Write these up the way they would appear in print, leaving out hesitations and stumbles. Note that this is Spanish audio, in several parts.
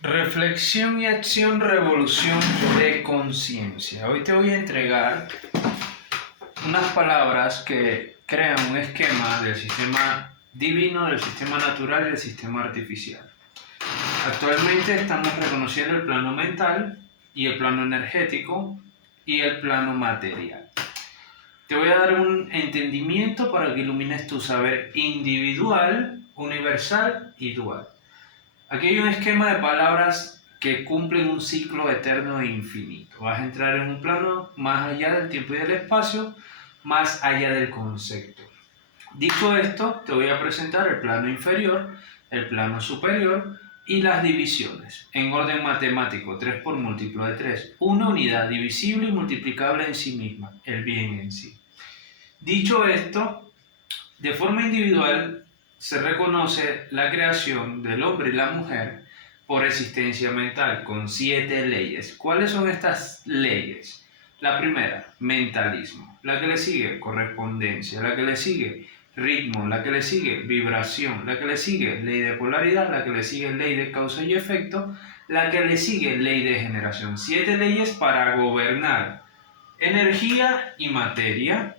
Reflexión y acción, revolución de conciencia. Hoy te voy a entregar unas palabras que crean un esquema del sistema divino, del sistema natural y del sistema artificial. Actualmente estamos reconociendo el plano mental y el plano energético y el plano material. Te voy a dar un entendimiento para que ilumines tu saber individual, universal y dual. Aquí hay un esquema de palabras que cumplen un ciclo eterno e infinito. Vas a entrar en un plano más allá del tiempo y del espacio, más allá del concepto. Dicho esto, te voy a presentar el plano inferior, el plano superior y las divisiones. En orden matemático, 3 por múltiplo de 3. Una unidad divisible y multiplicable en sí misma, el bien en sí. Dicho esto, de forma individual se reconoce la creación del hombre y la mujer por existencia mental, con 7 leyes. ¿Cuáles son estas leyes? La primera, mentalismo. La que le sigue, correspondencia. La que le sigue, ritmo. La que le sigue, vibración. La que le sigue, ley de polaridad. La que le sigue, ley de causa y efecto. La que le sigue, ley de generación. 7 leyes para gobernar energía y materia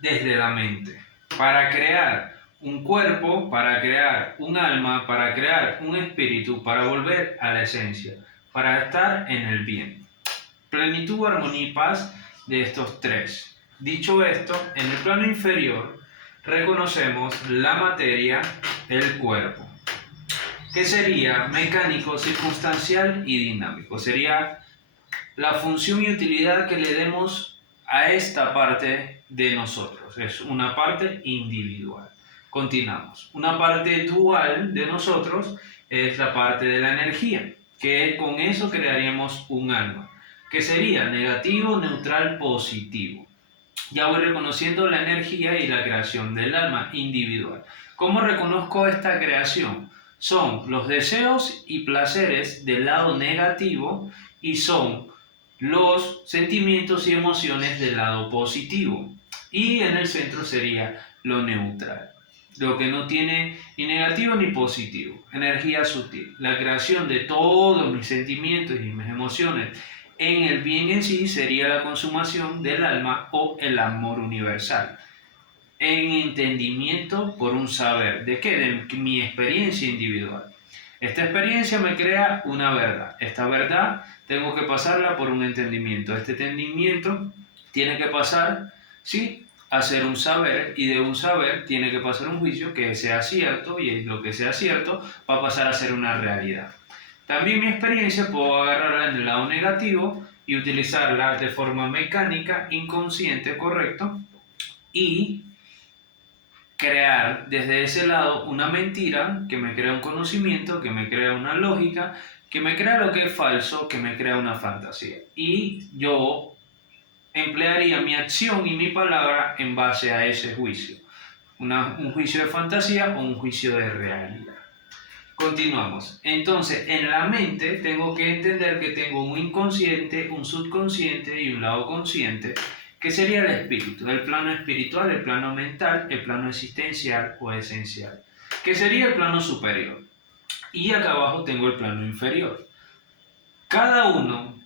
desde la mente, para crear un cuerpo, para crear un alma, para crear un espíritu, para volver a la esencia, para estar en el bien. Plenitud, armonía y paz de estos tres. Dicho esto, en el plano inferior reconocemos la materia, el cuerpo, que sería mecánico, circunstancial y dinámico. Sería la función y utilidad que le demos a esta parte de nosotros. Es una parte individual. Continuamos. Una parte dual de nosotros es la parte de la energía, que con eso crearíamos un alma, que sería negativo, neutral, positivo. Ya voy reconociendo la energía y la creación del alma individual. ¿Cómo reconozco esta creación? Son los deseos y placeres del lado negativo y son los sentimientos y emociones del lado positivo. Y en el centro sería lo neutral, lo que no tiene ni negativo ni positivo, energía sutil. La creación de todos mis sentimientos y mis emociones en el bien en sí sería la consumación del alma o el amor universal. En entendimiento por un saber. ¿De qué? De mi experiencia individual. Esta experiencia me crea una verdad. Esta verdad tengo que pasarla por un entendimiento. Este entendimiento tiene que pasar, ¿sí?, a ser un saber, y de un saber tiene que pasar un juicio que sea cierto, y lo que sea cierto va a pasar a ser una realidad. También mi experiencia puedo agarrarla en el lado negativo y utilizarla de forma mecánica, inconsciente, correcto, y crear desde ese lado una mentira que me crea un conocimiento, que me crea una lógica, que me crea lo que es falso, que me crea una fantasía. Y yo emplearía mi acción y mi palabra en base a ese juicio. Un juicio de fantasía o un juicio de realidad. Continuamos. Entonces, en la mente tengo que entender que tengo un inconsciente, un subconsciente y un lado consciente, que sería el espíritu, el plano espiritual, el plano mental, el plano existencial o esencial, que sería el plano superior. Y acá abajo tengo el plano inferior. Cada uno,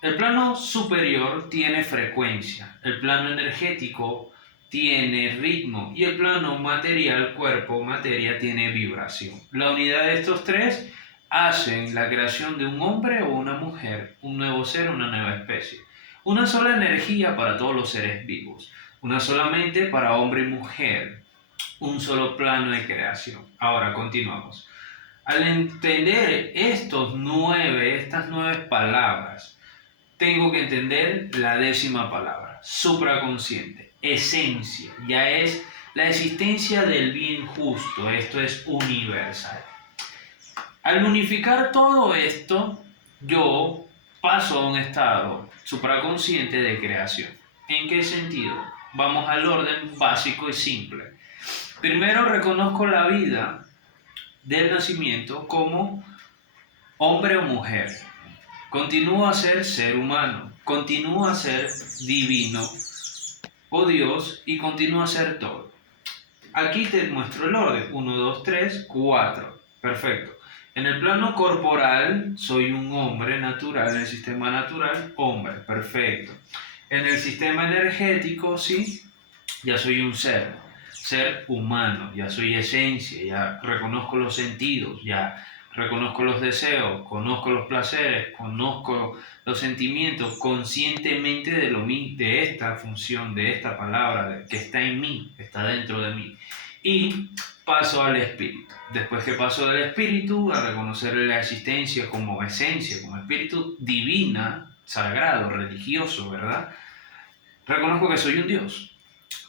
el plano superior tiene frecuencia, el plano energético tiene ritmo y el plano material, cuerpo, materia, tiene vibración. La unidad de estos tres hacen la creación de un hombre o una mujer, un nuevo ser, una nueva especie. Una sola energía para todos los seres vivos, una sola mente para hombre y mujer, un solo plano de creación. Ahora continuamos. Al entender estas nueve palabras, tengo que entender la 10ª palabra, supraconsciente, esencia, ya es la existencia del bien justo, esto es universal. Al unificar todo esto, yo paso a un estado supraconsciente de creación. ¿En qué sentido? Vamos al orden básico y simple. Primero reconozco la vida del nacimiento como hombre o mujer. Continúo a ser humano, continúo a ser divino o Dios y continúo a ser todo. Aquí te muestro el orden, 1, 2, 3, 4, perfecto. En el plano corporal soy un hombre natural, en el sistema natural, hombre, perfecto. En el sistema energético, sí, ya soy un ser humano, ya soy esencia, ya reconozco los sentidos, ya reconozco los deseos, conozco los placeres, conozco los sentimientos conscientemente de esta función, de esta palabra que está en mí, está dentro de mí. Y paso al espíritu. Después que paso del espíritu a reconocer la existencia como esencia, como espíritu divina, sagrado, religioso, ¿verdad? Reconozco que soy un Dios.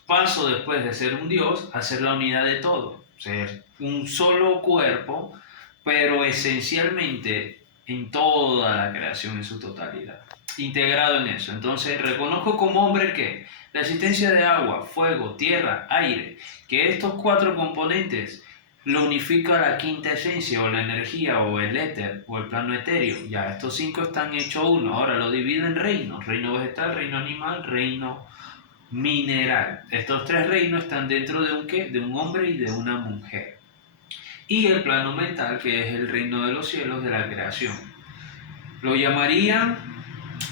Paso después de ser un Dios a ser la unidad de todo, ser un solo cuerpo, pero esencialmente en toda la creación en su totalidad, integrado en eso. Entonces reconozco como hombre que la existencia de agua, fuego, tierra, aire, que estos cuatro componentes lo unifica la quinta esencia o la energía o el éter o el plano etéreo. Ya estos cinco están hechos uno. Ahora lo divido en reinos: reino vegetal, reino animal, reino mineral. Estos tres reinos están dentro de un ¿qué? De un hombre y de una mujer. Y el plano mental, que es el reino de los cielos de la creación. Lo llamarían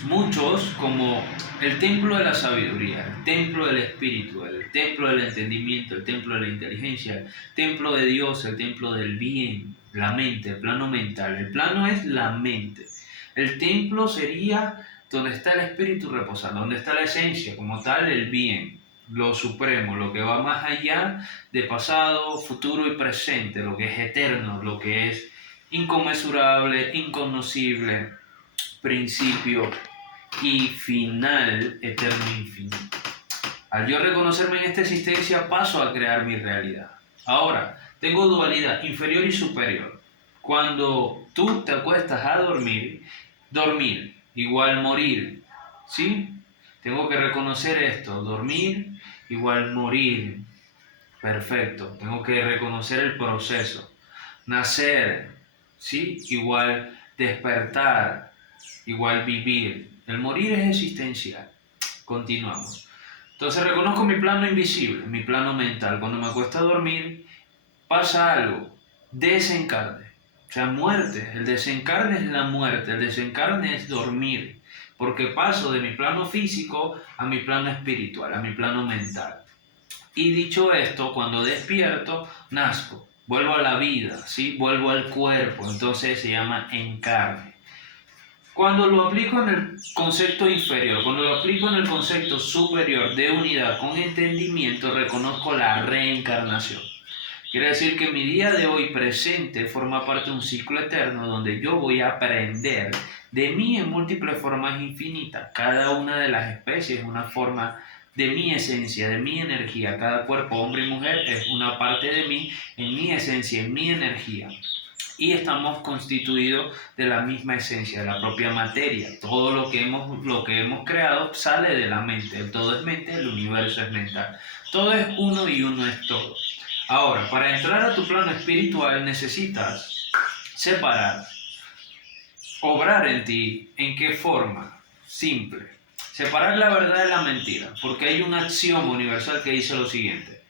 muchos como el templo de la sabiduría, el templo del espíritu, el templo del entendimiento, el templo de la inteligencia, el templo de Dios, el templo del bien, la mente, el plano mental. El plano es la mente. El templo sería donde está el espíritu reposando, donde está la esencia, como tal, el bien, lo supremo, lo que va más allá de pasado, futuro y presente, lo que es eterno, lo que es inconmensurable, inconocible, principio y final, eterno e infinito. Al yo reconocerme en esta existencia, paso a crear mi realidad. Ahora, tengo dualidad inferior y superior. Cuando tú te acuestas a dormir, dormir igual morir, ¿sí? Tengo que reconocer esto: dormir igual morir. Perfecto. Tengo que reconocer el proceso. Nacer, ¿sí? Igual despertar, igual vivir. El morir es existencial. Continuamos. Entonces reconozco mi plano invisible, mi plano mental. Cuando me acuesto a dormir, pasa algo: desencarne. O sea, muerte. El desencarne es la muerte, el desencarne es dormir, porque paso de mi plano físico a mi plano espiritual, a mi plano mental. Y dicho esto, cuando despierto, nazco, vuelvo a la vida, ¿sí? Vuelvo al cuerpo, entonces se llama encarne. Cuando lo aplico en el concepto inferior, cuando lo aplico en el concepto superior de unidad con entendimiento, reconozco la reencarnación. Quiere decir que mi día de hoy presente forma parte de un ciclo eterno donde yo voy a aprender de mí en múltiples formas infinitas. Cada una de las especies es una forma de mi esencia, de mi energía. Cada cuerpo, hombre y mujer, es una parte de mí, en mi esencia, en mi energía. Y estamos constituidos de la misma esencia, de la propia materia. Todo lo que hemos creado sale de la mente. El todo es mente, el universo es mental. Todo es uno y uno es todo. Ahora, para entrar a tu plano espiritual necesitas separar, obrar en ti. ¿En qué forma? Simple. Separar la verdad de la mentira, porque hay un axioma universal que dice lo siguiente: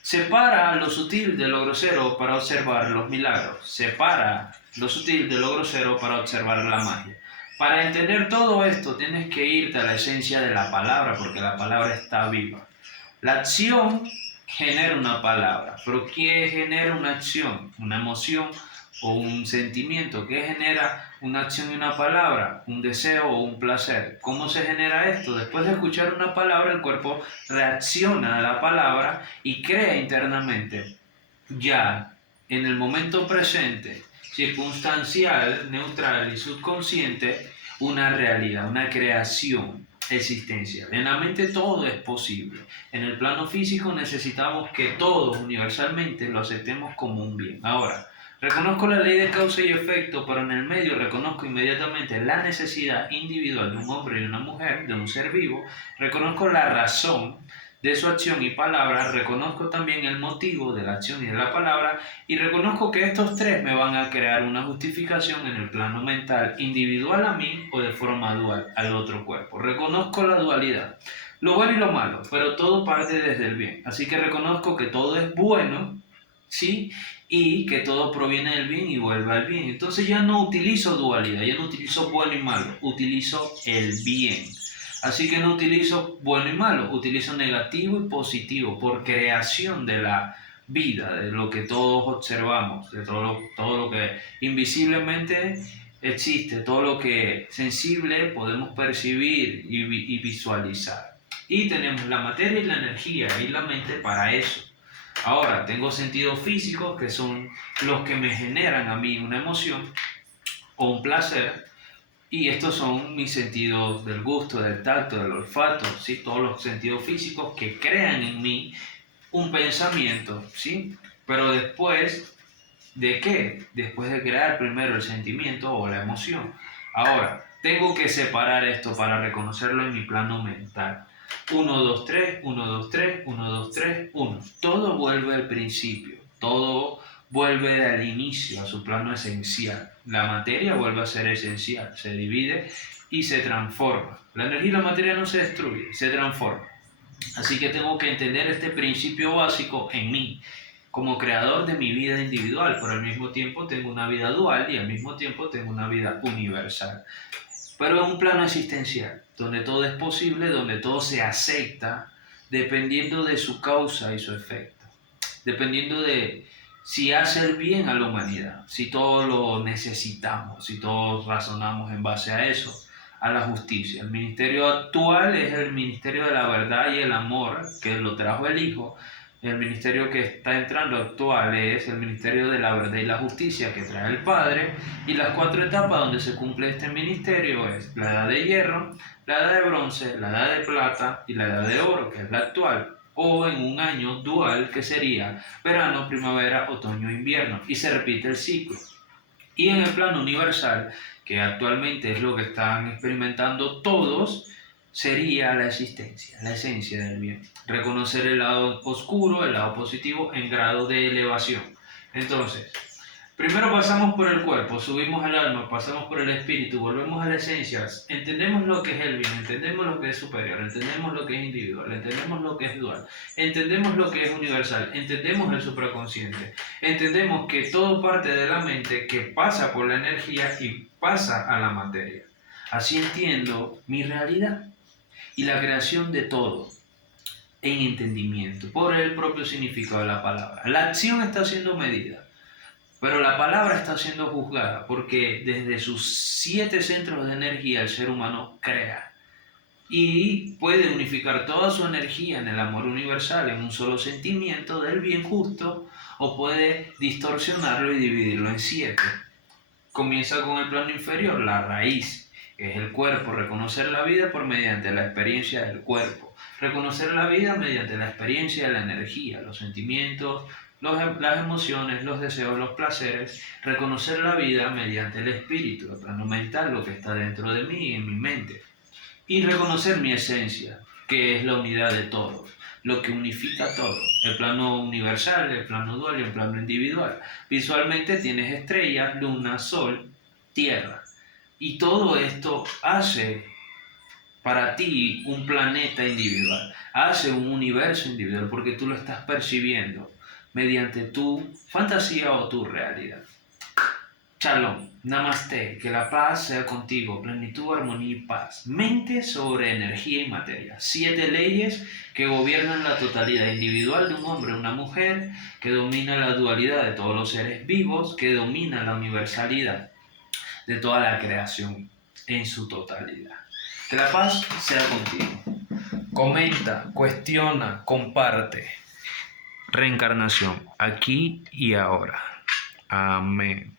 separa lo sutil de lo grosero para observar los milagros. Separa lo sutil de lo grosero para observar la magia. Para entender todo esto tienes que irte a la esencia de la palabra, porque la palabra está viva. La acción genera una palabra, pero ¿qué genera una acción? Una emoción o un sentimiento. ¿Qué genera una acción y una palabra? Un deseo o un placer. ¿Cómo se genera esto? Después de escuchar una palabra, el cuerpo reacciona a la palabra y crea internamente, ya en el momento presente, circunstancial, neutral y subconsciente, una realidad, una creación existencial. En la mente todo es posible. En el plano físico necesitamos que todos universalmente lo aceptemos como un bien. Ahora, reconozco la ley de causa y efecto, pero en el medio reconozco inmediatamente la necesidad individual de un hombre y una mujer, de un ser vivo. Reconozco la razón de su acción y palabra, reconozco también el motivo de la acción y de la palabra, y reconozco que estos tres me van a crear una justificación en el plano mental, individual a mí o de forma dual al otro cuerpo. Reconozco la dualidad, lo bueno y lo malo, pero todo parte desde el bien. Así que reconozco que todo es bueno, ¿sí? y que todo proviene del bien y vuelve al bien. Entonces ya no utilizo dualidad, ya no utilizo bueno y malo, utilizo el bien. Así que no utilizo bueno y malo, utilizo negativo y positivo por creación de la vida, de lo que todos observamos, de todo lo que invisiblemente existe, todo lo que sensible podemos percibir y visualizar. Y tenemos la materia y la energía y la mente para eso. Ahora, tengo sentidos físicos que son los que me generan a mí una emoción o un placer, y estos son mis sentidos del gusto, del tacto, del olfato, ¿sí? Todos los sentidos físicos que crean en mí un pensamiento, ¿sí? Pero después, ¿de qué? Después de crear primero el sentimiento o la emoción. Ahora, tengo que separar esto para reconocerlo en mi plano mental. 1, 2, 3, 1, 2, 3, 1, 2, 3, 1. Todo vuelve al principio, todo vuelve al inicio, a su plano esencial. La materia vuelve a ser esencial, se divide y se transforma. La energía y la materia no se destruye, se transforma. Así que tengo que entender este principio básico en mí, como creador de mi vida individual, pero al mismo tiempo tengo una vida dual y al mismo tiempo tengo una vida universal. Pero en un plano existencial, donde todo es posible, donde todo se acepta, dependiendo de su causa y su efecto, dependiendo de si hace el bien a la humanidad, si todos lo necesitamos, si todos razonamos en base a eso, a la justicia. El ministerio actual es el ministerio de la verdad y el amor, que lo trajo el Hijo. El ministerio que está entrando actual es el ministerio de la verdad y la justicia que trae el Padre, y las 4 etapas donde se cumple este ministerio es la edad de hierro, la edad de bronce, la edad de plata y la edad de oro, que es la actual, o en un año dual que sería verano, primavera, otoño, invierno, y se repite el ciclo. Y en el plano universal, que actualmente es lo que están experimentando todos, sería la existencia, la esencia del bien. Reconocer el lado oscuro, el lado positivo en grado de elevación. Entonces, primero pasamos por el cuerpo, subimos al alma, pasamos por el espíritu, volvemos a la esencia, entendemos lo que es el bien, entendemos lo que es superior, entendemos lo que es individual, entendemos lo que es dual, entendemos lo que es universal, entendemos el supraconsciente, entendemos que todo parte de la mente que pasa por la energía y pasa a la materia. Así entiendo mi realidad y la creación de todo en entendimiento, por el propio significado de la palabra. La acción está siendo medida, pero la palabra está siendo juzgada, porque desde sus 7 centros de energía el ser humano crea y puede unificar toda su energía en el amor universal, en un solo sentimiento del bien justo, o puede distorsionarlo y dividirlo en 7. Comienza con el plano inferior, la raíz, que es el cuerpo, reconocer la vida por mediante la experiencia del cuerpo, reconocer la vida mediante la experiencia de la energía, los sentimientos, las emociones, los deseos, los placeres, reconocer la vida mediante el espíritu, el plano mental, lo que está dentro de mí y en mi mente, y reconocer mi esencia, que es la unidad de todo, lo que unifica todo, el plano universal, el plano dual y el plano individual. Visualmente tienes estrellas, luna, sol, tierra, y todo esto hace para ti un planeta individual, hace un universo individual, porque tú lo estás percibiendo mediante tu fantasía o tu realidad. Shalom, namaste, que la paz sea contigo, plenitud, armonía y paz. Mente sobre energía y materia. 7 leyes que gobiernan la totalidad individual de un hombre o una mujer, que domina la dualidad de todos los seres vivos, que domina la universalidad de toda la creación en su totalidad. Que la paz sea contigo. Comenta, cuestiona, comparte. Reencarnación, aquí y ahora. Amén.